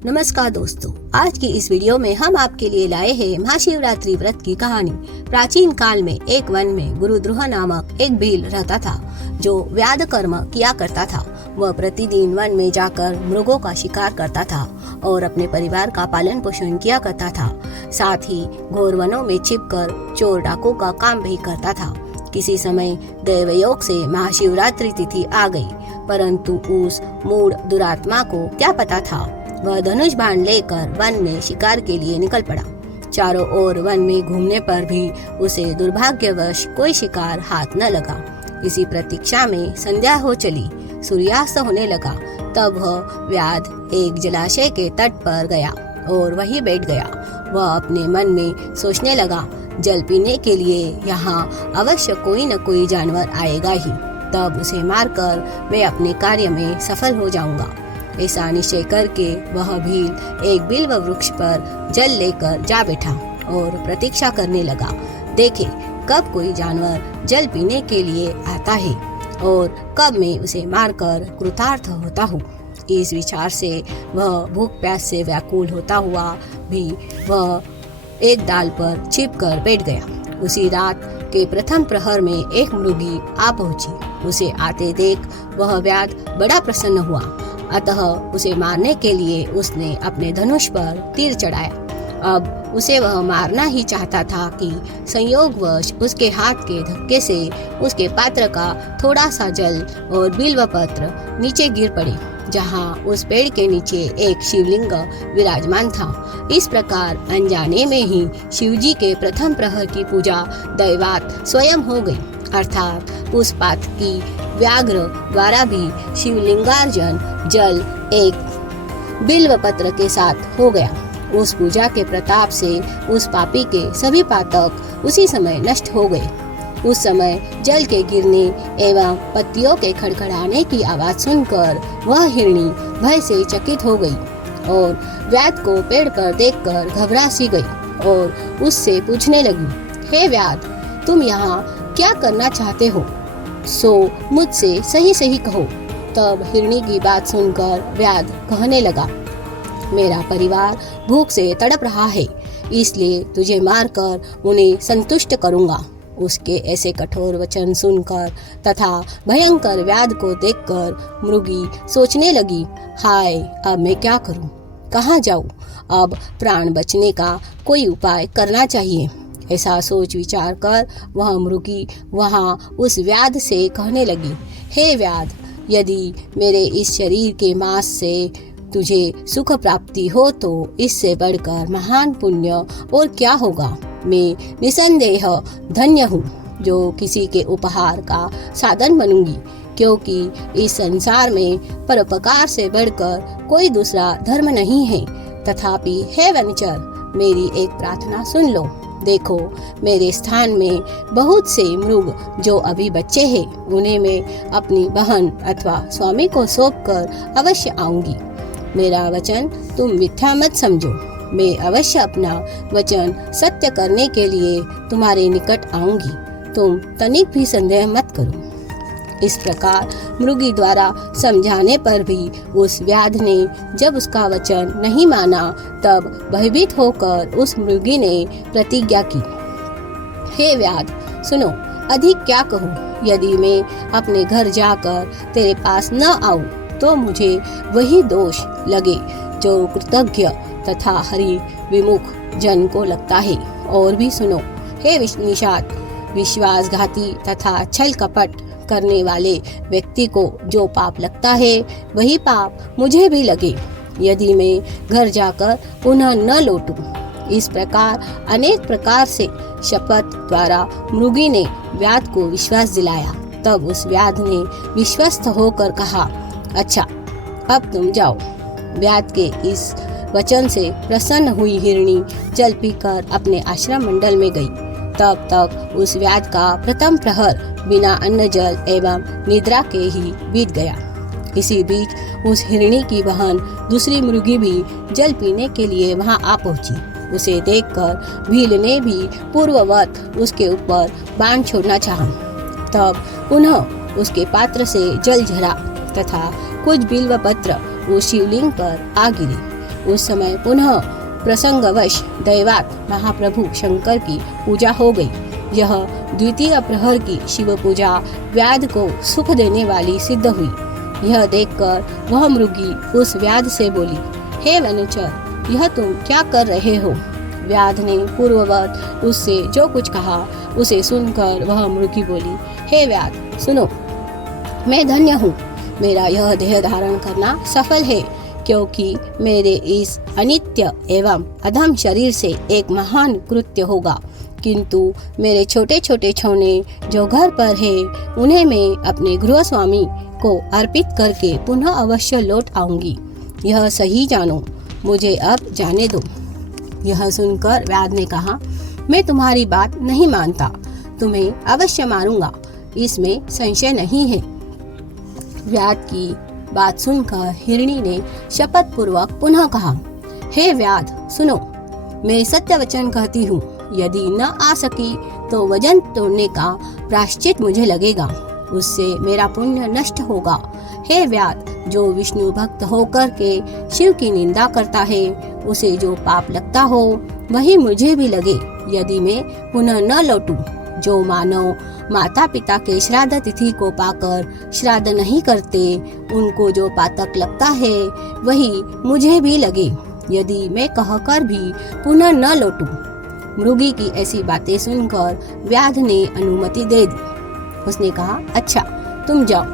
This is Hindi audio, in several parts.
नमस्कार दोस्तों, आज की इस वीडियो में हम आपके लिए लाए हैं महाशिवरात्रि व्रत की कहानी। प्राचीन काल में एक वन में गुरुद्रोह नामक एक भील रहता था जो व्याध कर्म किया करता था। वह प्रतिदिन वन में जाकर मृगों का शिकार करता था और अपने परिवार का पालन पोषण किया करता था। साथ ही घोर वनों में छिपकर चोर डाकू का काम भी करता था। किसी समय दैवयोग से महाशिवरात्रि तिथि आ गई, परंतु उस मूढ़ दुरात्मा को क्या पता था। वह धनुष बाण लेकर वन में शिकार के लिए निकल पड़ा। चारों ओर वन में घूमने पर भी उसे दुर्भाग्यवश कोई शिकार हाथ न लगा। इसी प्रतीक्षा में संध्या हो चली, सूर्यास्त होने लगा। तब वह व्याध एक जलाशय के तट पर गया और वहीं बैठ गया। वह अपने मन में सोचने लगा, जल पीने के लिए यहाँ अवश्य कोई न कोई जानवर आएगा ही, तब उसे मारकर मैं अपने कार्य में सफल हो जाऊंगा। ऐसा निश्चय करके वह भील एक बिल्व वृक्ष पर जल लेकर जा बैठा और प्रतीक्षा करने लगा। देखे कब कोई जानवर जल पीने के लिए आता है और कब मैं उसे मारकर कृतार्थ होता हूँ। इस विचार से वह भूख प्यास से व्याकुल होता हुआ भी वह एक डाल पर छिपकर बैठ गया। उसी रात के प्रथम प्रहर में एक मृगी आ पहुंची। उसे आते देख वह व्याध बड़ा प्रसन्न हुआ, अतः उसे मारने के लिए उसने अपने धनुष पर तीर चढ़ाया। अब उसे वह मारना ही चाहता था कि संयोगवश उसके हाथ के धक्के से उसके पात्र का थोड़ा सा जल और बिल्व पत्र नीचे गिर पड़े, जहाँ उस पेड़ के नीचे एक शिवलिंग विराजमान था। इस प्रकार अनजाने में ही शिवजी के प्रथम प्रहर की पूजा दैवात स्वयं हो गई, अर्थात उस पात्र की व्याघ्र द्वारा भी शिवलिंगार्जन जल एक बिल्व पत्र के साथ हो गया। उस पूजा के प्रताप से उस पापी के सभी पातक उसी समय नष्ट हो गए। उस समय जल के गिरने एवं पत्तियों के खड़खड़ाने की आवाज सुनकर वह हिरणी भय से चकित हो गई और व्याध को पेड़ पर देखकर घबरा सी गई और उससे पूछने लगी, हे व्याध, तुम यहाँ क्या करना चाहते हो? सो मुझसे सही सही कहो। तब हिरणी की बात सुनकर व्याध कहने लगा, मेरा परिवार भूख से तड़प रहा है, इसलिए तुझे मारकर उन्हें संतुष्ट करूंगा। उसके ऐसे कठोर वचन सुनकर तथा भयंकर व्याध को देखकर मृगी सोचने लगी, हाय, अब मैं क्या करूं, कहाँ जाऊं? अब प्राण बचने का कोई उपाय करना चाहिए। ऐसा सोच विचार कर वह मृगी वहाँ उस व्याध से कहने लगी, हे व्याध, यदि मेरे इस शरीर के मांस से तुझे सुख प्राप्ति हो तो इससे बढ़कर महान पुण्य और क्या होगा। मैं निसंदेह धन्य हूँ जो किसी के उपहार का साधन बनूंगी, क्योंकि इस संसार में परोपकार से बढ़कर कोई दूसरा धर्म नहीं है। तथापि हे वनचर, मेरी एक प्रार्थना सुन लो। देखो, मेरे स्थान में बहुत से मृग जो अभी बच्चे हैं, उन्हें मैं अपनी बहन अथवा स्वामी को सौंपकर अवश्य आऊंगी। मेरा वचन तुम मिथ्या मत समझो। मैं अवश्य अपना वचन सत्य करने के लिए तुम्हारे निकट आऊंगी। तुम तनिक भी संदेह मत करो। इस प्रकार मृगी द्वारा समझाने पर भी उस व्याध ने जब उसका वचन नहीं माना, तब भयभीत होकर उस मृगी ने प्रतिज्ञा की, हे व्याध, सुनो, अधिक क्या कहूँ। यदि मैं अपने घर जाकर तेरे पास न आऊँ तो मुझे वही दोष लगे जो कृतज्ञ तथा हरि विमुख जन को लगता है। और भी सुनो, हे निषाद, विश्वासघाती तथा छल कपट करने वाले व्यक्ति को जो पाप लगता है वही पाप मुझे भी लगे, यदि मैं घर जाकर पुनः न लौटूं। इस प्रकार अनेक प्रकार से शपथ द्वारा मृगी ने व्याध को विश्वास दिलाया। तब उस व्याध ने विश्वस्त होकर कहा, अच्छा, अब तुम जाओ। व्याध के इस वचन से प्रसन्न हुई हिरणी जल पीकर अपने आश्रम मंडल में गई। तब तक उस व्याध का प्रथम प्रहर बिना अन्न जल एवं निद्रा के ही बीत गया। इसी बीच उस हिरणी की बहन दूसरी मृगी भी जल पीने के लिए वहां आ पहुंची। उसे देखकर भील ने भी पूर्ववत उसके ऊपर बाण छोड़ना चाहा। तब पुनः उसके पात्र से जल झरा तथा कुछ बिल्व पत्र उस शिवलिंग पर आ गिरे। उस समय पुनः प्रसंगवश दैवात महाप्रभु शंकर की पूजा हो गई। यह द्वितीय प्रहर की शिव पूजा व्याध को सुख देने वाली सिद्ध हुई। यह देखकर वह मृगी उस व्याध से बोली, हे वनचर, यह तुम क्या कर रहे हो? व्याध ने पूर्ववत उससे जो कुछ कहा उसे सुनकर वह मृगी बोली, हे व्याध, सुनो, मैं धन्य हूँ। मेरा यह देह धारण करना सफल है, क्योंकि मेरे इस अनित्य एवं अधम शरीर से एक महान कृत्य होगा। किंतु मेरे छोटे छोटे छौने जो घर पर है, उन्हें मैं अपने गृह स्वामी को अर्पित करके पुनः अवश्य लौट आऊंगी। यह सही जानो, मुझे अब जाने दो। यह सुनकर व्याध ने कहा, मैं तुम्हारी बात नहीं मानता, तुम्हें अवश्य मारूंगा, इसमें संशय नहीं है। व्याध की बात सुनकर हिरणी ने शपथ पूर्वक पुनः कहा, हे व्याध, सुनो, मैं सत्य वचन कहती हूँ, यदि न आ सकी तो वजन तोड़ने का प्रायश्चित मुझे लगेगा, उससे मेरा पुण्य नष्ट होगा। हे व्याध, जो विष्णु भक्त होकर के शिव की निंदा करता है, उसे जो पाप लगता हो वही मुझे भी लगे यदि मैं पुनः न लौटूं। जो मानव माता पिता के श्राद्ध तिथि को पाकर श्राद्ध नहीं करते, उनको जो पातक लगता है वही मुझे भी लगे यदि मैं कहकर भी पुनः न लौटूं। मृगी की ऐसी बातें सुनकर व्याध ने अनुमति दे दी। उसने कहा, अच्छा, तुम जाओ।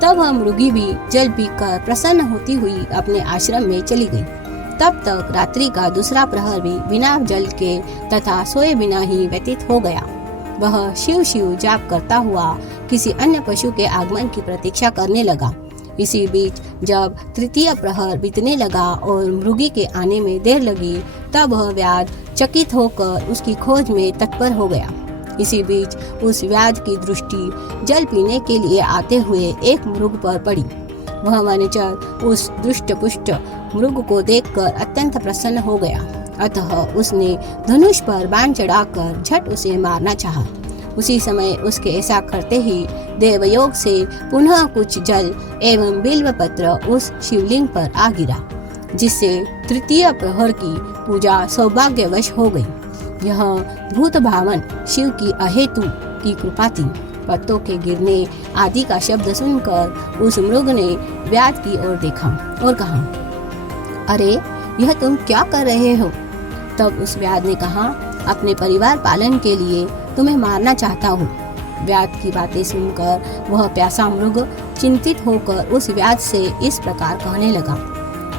तब वह मृगी भी जल पीकर प्रसन्न होती हुई अपने आश्रम में चली गई। तब तक रात्रि का दूसरा प्रहर भी बिना जल के तथा सोए बिना ही व्यतीत हो गया। वह शिव शिव जाप करता हुआ किसी अन्य पशु के आगमन की प्रतीक्षा करने लगा। इसी बीच जब तृतीय प्रहर बीतने लगा और मृगी के आने में देर लगी, तब वह व्याध चकित होकर उसकी खोज में तत्पर हो गया। इसी बीच उस व्याध की दृष्टि जल पीने के लिए आते हुए एक मृग पर पड़ी। वह वनचर उस दुष्ट पुष्ट मृग को देखकर अत्यंत प्रसन्न हो गया, अतः उसने धनुष पर बाण चढ़ाकर झट उसे मारना चाहा। उसी समय उसके ऐसा करते ही देवयोग से पुनः कुछ जल एवं बिल्व पत्र उस शिवलिंग पर आ गिरा, जिससे तृतीय प्रहर की पूजा सौभाग्यवश हो गई। यह भूत भावन शिव की अहेतु की कृपा थी। पत्तों के गिरने आदि का शब्द सुनकर उस मृग ने व्याध की ओर देखा और कहा, अरे, यह तुम क्या कर रहे हो? तब उस व्याध ने कहा, अपने परिवार पालन के लिए तुम्हें मारना चाहता हूँ। व्याध की बातें सुनकर वह प्यासा मृग चिंतित होकर उस व्याध से इस प्रकार कहने लगा,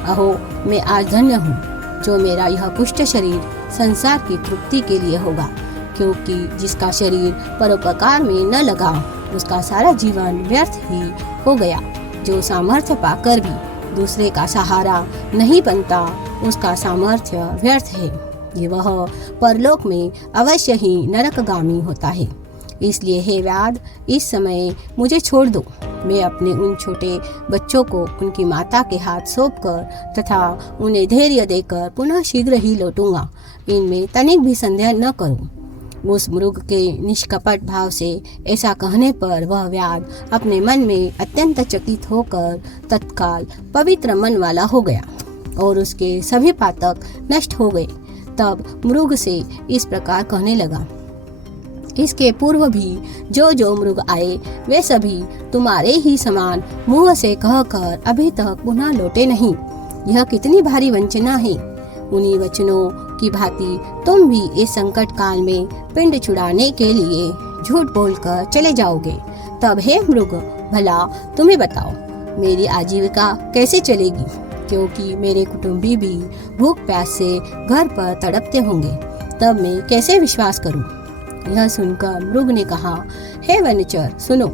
अहो, मैं आज धन्य हूँ जो मेरा यह पुष्ट शरीर संसार की तृप्ति के लिए होगा, क्योंकि जिसका शरीर परोपकार में न लगा उसका सारा जीवन व्यर्थ ही हो गया। जो सामर्थ्य पाकर भी दूसरे का सहारा नहीं बनता, उसका सामर्थ्य व्यर्थ है। ये वह परलोक में अवश्य ही नरकगामी होता है। इसलिए हे व्याध, इस समय मुझे छोड़ दो। मैं अपने उन छोटे बच्चों को उनकी माता के हाथ सौंपकर तथा उन्हें धैर्य देकर पुनः शीघ्र ही लौटूंगा। इनमें तनिक भी संदेह न करो। उस मृग के निष्कपट भाव से ऐसा कहने पर वह व्याध अपने मन में अत्यंत चकित होकर तत्काल पवित्र मन वाला हो गया और उसके सभी पातक नष्ट हो गए। तब मृग से इस प्रकार कहने लगा, इसके पूर्व भी जो मृग आए वे सभी तुम्हारे ही समान मुंह से कहकर अभी तक पुनः लौटे नहीं। यह कितनी भारी वंचना है। उन्हीं वचनों की भांति तुम भी इस संकट काल में पिंड छुड़ाने के लिए झूठ बोलकर चले जाओगे। तब हे मृग, भला तुम्हें बताओ, मेरी आजीविका कैसे चलेगी? क्योंकि मेरे कुटुंबी भी भूख प्यास से घर पर तड़पते होंगे। तब मैं कैसे विश्वास करूं? यह सुनकर मृग ने कहा, हे वनचर, सुनो,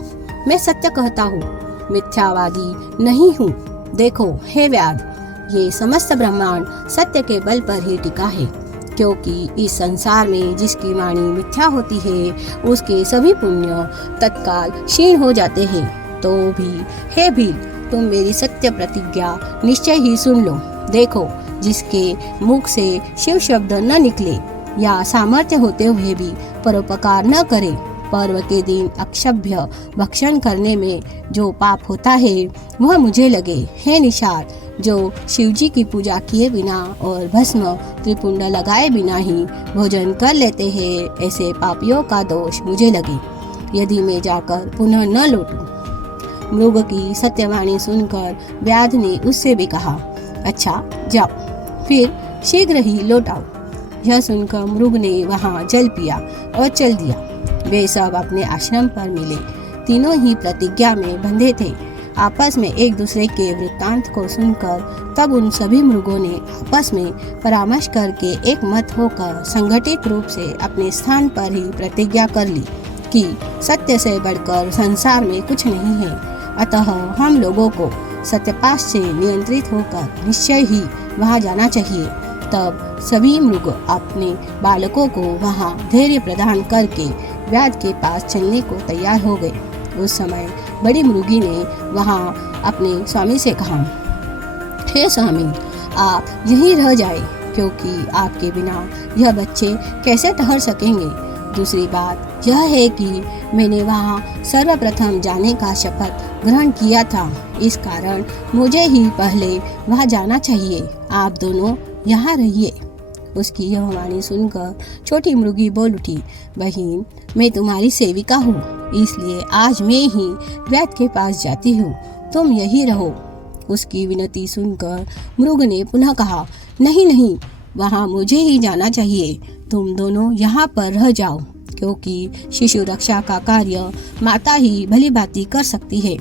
मैं सत्य कहता हूँ, मिथ्यावादी नहीं हूँ। देखो हे व्याध, ये समस्त ब्रह्मांड सत्य के बल पर ही टिका है, क्योंकि इस संसार में जिसकी वाणी मिथ्या होती है उसके सभी पुण्य तत्काल क्षीण हो जाते हैं। तो भी हे भील, तुम मेरी सत्य प्रतिज्ञा निश्चय ही सुन लो। देखो, जिसके मुख से शिव शब्द न निकले या सामर्थ्य होते हुए भी परोपकार न करे, पर्व के दिन अक्षभ्य भक्षण करने में जो पाप होता है वह मुझे लगे। हे निषाद, जो शिवजी की पूजा किए बिना और भस्म त्रिपुंड लगाए बिना ही भोजन कर लेते हैं, ऐसे पापियों का दोष मुझे लगे यदि मैं जाकर पुनः न लौटूं। मृग की सत्यवाणी सुनकर व्याध ने उससे भी कहा, अच्छा जाओ, फिर शीघ्र ही लौट आओ। यह सुनकर मृग ने वहां जल पिया और चल दिया। वे सब अपने आश्रम पर मिले। तीनों ही प्रतिज्ञा में बंधे थे। आपस में एक दूसरे के वृत्तांत को सुनकर तब उन सभी मृगों ने आपस में परामर्श करके एक मत होकर संगठित रूप से अपने स्थान पर ही प्रतिज्ञा कर ली कि सत्य से बढ़कर संसार में कुछ नहीं है। अतः हम लोगों को सत्यपाश से नियंत्रित होकर निश्चय ही वहां जाना चाहिए। तब सभी मृग अपने बालकों को वहां धैर्य प्रदान करके व्याध के पास चलने को तैयार हो गए। उस समय बड़ी मृगी ने वहां अपने स्वामी से कहा, हे स्वामी, आप यहीं रह जाए, क्योंकि आपके बिना यह बच्चे कैसे ठहर सकेंगे। दूसरी बात यह है कि मैंने वहां सर्वप्रथम जाने का शपथ ग्रहण किया था, इस कारण मुझे ही पहले वहां जाना चाहिए। आप दोनों यहाँ रहिए। उसकी यह वाणी सुनकर छोटी मृगी बोल उठी, बहन, मैं तुम्हारी सेविका हूँ, इसलिए आज मैं ही व्याध के पास जाती हूँ, तुम यहीं रहो। उसकी विनती सुनकर मृग ने पुनः कहा, नहीं नहीं, वहाँ मुझे ही जाना चाहिए, तुम दोनों यहाँ पर रह जाओ, क्योंकि शिशु रक्षा का कार्य माता ही भली भांति कर सकती है।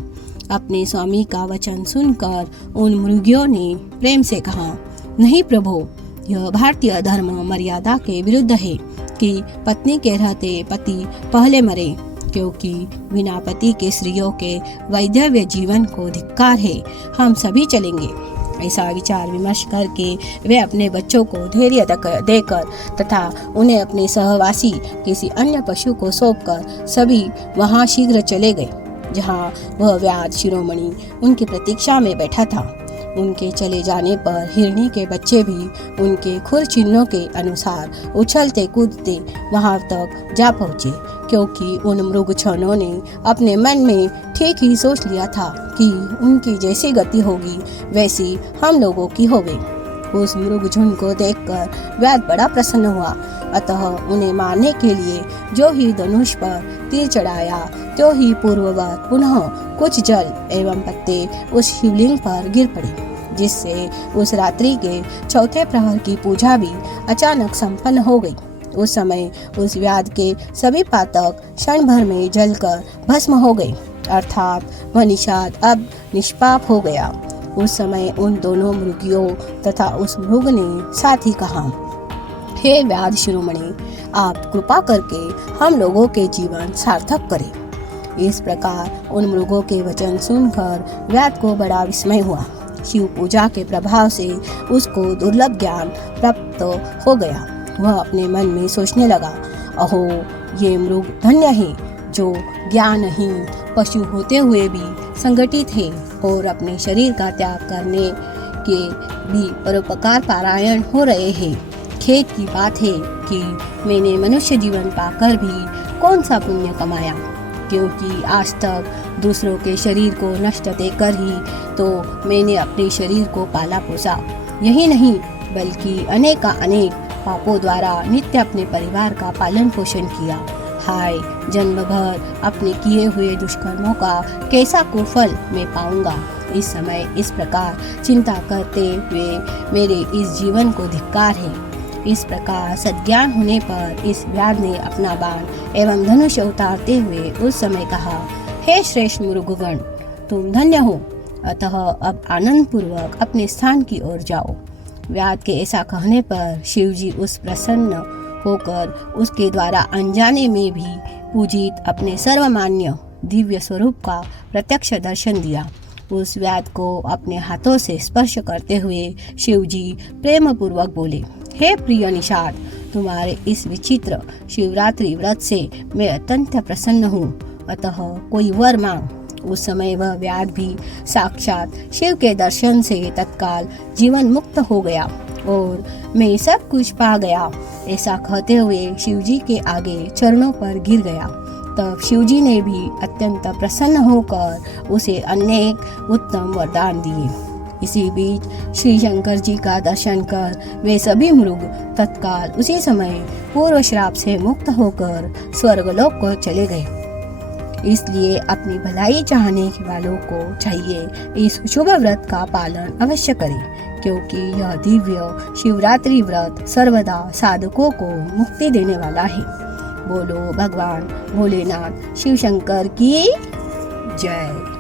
अपने स्वामी का वचन सुनकर उन मृगियों ने प्रेम से कहा, नहीं प्रभु, यह भारतीय धर्म मर्यादा के विरुद्ध है कि पत्नी के रहते पति पहले मरे, क्योंकि बिना पति के स्त्रियों के वैधव्य जीवन को धिक्कार है। हम सभी चलेंगे। ऐसा विचार विमर्श करके वे अपने बच्चों को धैर्य देकर तथा उन्हें अपने सहवासी किसी अन्य पशु को सौंपकर सभी वहां शीघ्र चले गए, जहां वह व्याध शिरोमणि उनकी प्रतीक्षा में बैठा था। उनके चले जाने पर हिरणी के बच्चे भी उनके खुर चिन्हों के अनुसार उछलते कूदते वहां तक जा पहुँचे, क्योंकि उन मृगछणों ने अपने मन में ठीक ही सोच लिया था कि उनकी जैसी गति होगी वैसी हम लोगों की होगी। उस मृगझुंड को देखकर व्याध बड़ा प्रसन्न हुआ। अतः उन्हें मारने के लिए जो ही धनुष पर तीर चढ़ाया, तो ही पूर्ववत पुनः कुछ जल एवं पत्ते उस शिवलिंग पर गिर पड़े, जिससे उस रात्रि के चौथे प्रहर की पूजा भी अचानक संपन्न हो गई। उस समय उस व्याध के सभी पातक क्षण भर में जलकर भस्म हो गए, अर्थात वह निषाद अब निष्पाप हो गया। उस समय उन दोनों मृगियों तथा उस मृग ने साथ ही कहा, हे व्याध शिरोमणि, आप कृपा करके हम लोगों के जीवन सार्थक करें। इस प्रकार उन मृगों के वचन सुनकर व्याध को बड़ा विस्मय हुआ। शिव पूजा के प्रभाव से उसको दुर्लभ ज्ञान प्राप्त हो गया। वह अपने मन में सोचने लगा, अहो, ये मृग धन्य है जो ज्ञानहीन पशु होते हुए भी संगठित है और अपने शरीर का त्याग करने के भी परोपकार पारायण हो रहे हैं। खेद की बात है कि मैंने मनुष्य जीवन पाकर भी कौन सा पुण्य कमाया, क्योंकि आज तक दूसरों के शरीर को नष्ट देकर ही तो मैंने अपने शरीर को पाला पोसा। यही नहीं बल्कि अनेक का अनेक पापों द्वारा नित्य अपने परिवार का पालन पोषण किया। हाय, जन्म भर अपने किए हुए दुष्कर्मों का कैसा कुफल मैं पाऊंगा। इस समय इस प्रकार चिंता करते हुए मेरे इस जीवन को धिक्कार है। इस प्रकार सद्ज्ञान होने पर इस व्याध ने अपना बाण एवं धनुष उतारते हुए उस समय कहा, हे श्रेष्ठ मृगगण, तुम धन्य हो, अतः अब आनंद पूर्वक अपने स्थान की ओर जाओ। व्याध के ऐसा कहने पर शिवजी उस प्रसन्न होकर उसके द्वारा अनजाने में भी पूजित अपने सर्वमान्य दिव्य स्वरूप का प्रत्यक्ष दर्शन दिया। उस व्याध को अपने हाथों से स्पर्श करते हुए शिवजी प्रेम पूर्वक बोले, हे प्रिय निषाद, तुम्हारे इस विचित्र शिवरात्रि व्रत से मैं अत्यंत प्रसन्न हूँ, अतः कोई वर मांग। उस समय वह व्याध भी साक्षात शिव के दर्शन से तत्काल जीवन मुक्त हो गया और मैं सब कुछ पा गया, ऐसा कहते हुए शिवजी के आगे चरणों पर गिर गया। तब शिवजी ने भी अत्यंत प्रसन्न होकर उसे अनेक उत्तम वरदान दिए। इसी बीच श्री शंकर जी का दर्शन कर वे सभी मृग तत्काल उसी समय पूर्व श्राप से मुक्त होकर स्वर्गलोक को चले गए। इसलिए अपनी भलाई चाहने वालों को चाहिए इस शुभ व्रत का पालन अवश्य करें, क्योंकि यह दिव्य शिवरात्रि व्रत सर्वदा साधकों को मुक्ति देने वाला है। बोलो भगवान भोलेनाथ शिव शंकर की जय।